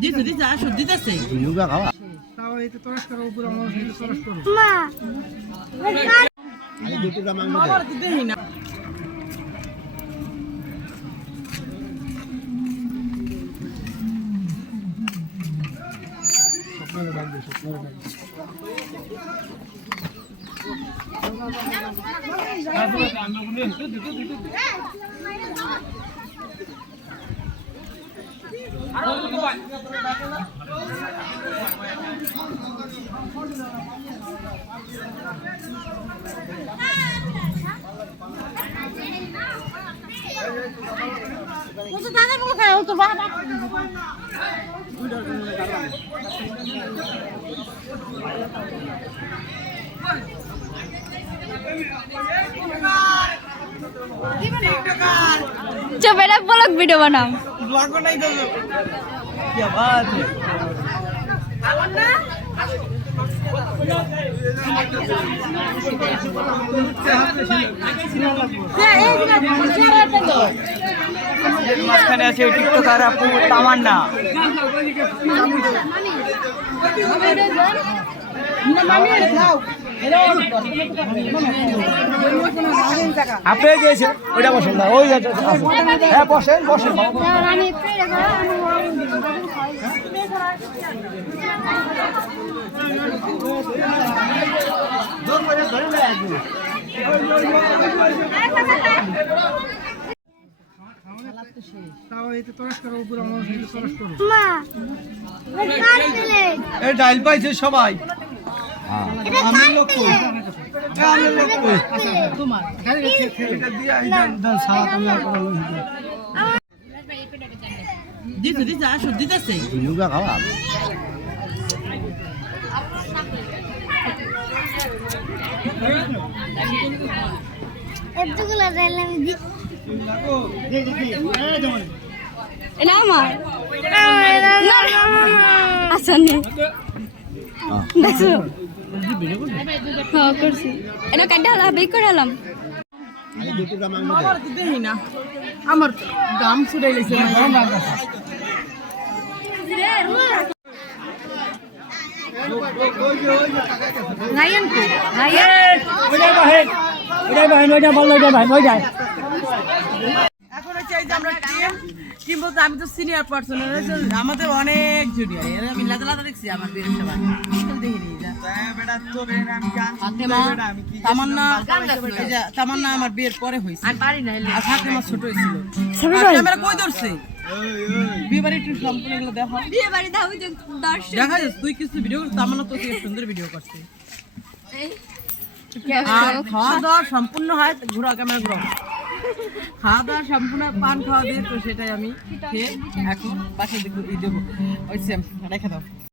দিতে দিতে আসো দিতেছে নুগা খাওয়া তাও এই তো তরস করো উপরে আমার এই তরস করো মা আমি দুটোটা মাংস বাবার তো দেই না স্বপ্নের ডাকবে স্বপ্নের ডাকবে তো দাদা বলে খাও তো বাবা जो बेटा ब्लॉग वीडियो बनाओ ব্লগ বানাই দাও কি আওয়াজ মাঝখানে আছে টিকটকার আপু তামান্না আপনি গিয়েছে ওইটা বসেন না ওই হ্যাঁ বসেন বসেন আমি ফেরে তাও এই তো তরস করো উপরে আমার এই তরস করো মা কাট দিলে এই ডাইল পাইছে সবাই এটা কাট দিলে আমি লোক কই তোমার এটা দিয়ে এই দান সারা তুমি আর করো দিতে দিতে আসো দিতেছে নুগা খাওয়া এতগুলো দিলে আমি দি ना मार আসলে দেখো হ্যাঁ করছি এটা কাটা হলা বেক করে হলাম আমি দুটোটা মাংস বাবার তো দেই না আমার গাম ছুড়ে গেছে গায়ন কো গায়ন ওইটা ভাই ওইটা ভালো ওইটা ভাই ওই যায় এখন চাই যে আমরা টিম বলতে আমি তো সিনিয়র পার্সন আমাদের অনেক জুনিয়র এরা আমি লাদা লাদা দেখছি আমার বিয়ের সময় দেখিনি তামান্না তামান্না আমার বিয়ের পরে হয়েছে আর ফাতেমা ছোট হয়েছিল ক্যামেরা কই ধরছে বিয়ে বাড়ি একটু সম্পূর্ণ এগুলো দেখো বিয়ে বাড়ি দাও দর্শক দেখা যাচ্ছে তুই কিছু ভিডিও করছিস তামান্না তো থেকে সুন্দর ভিডিও করছে আর খাওয়া দাওয়া সম্পূর্ণ হয় ঘোরা ক্যামেরা ঘোরা খাওয়া দাওয়া সম্পূর্ণ পান খাওয়া দিয়ে তো সেটাই আমি খেয়ে এখন বাসায় দেবো ওই সেম রেখে দাও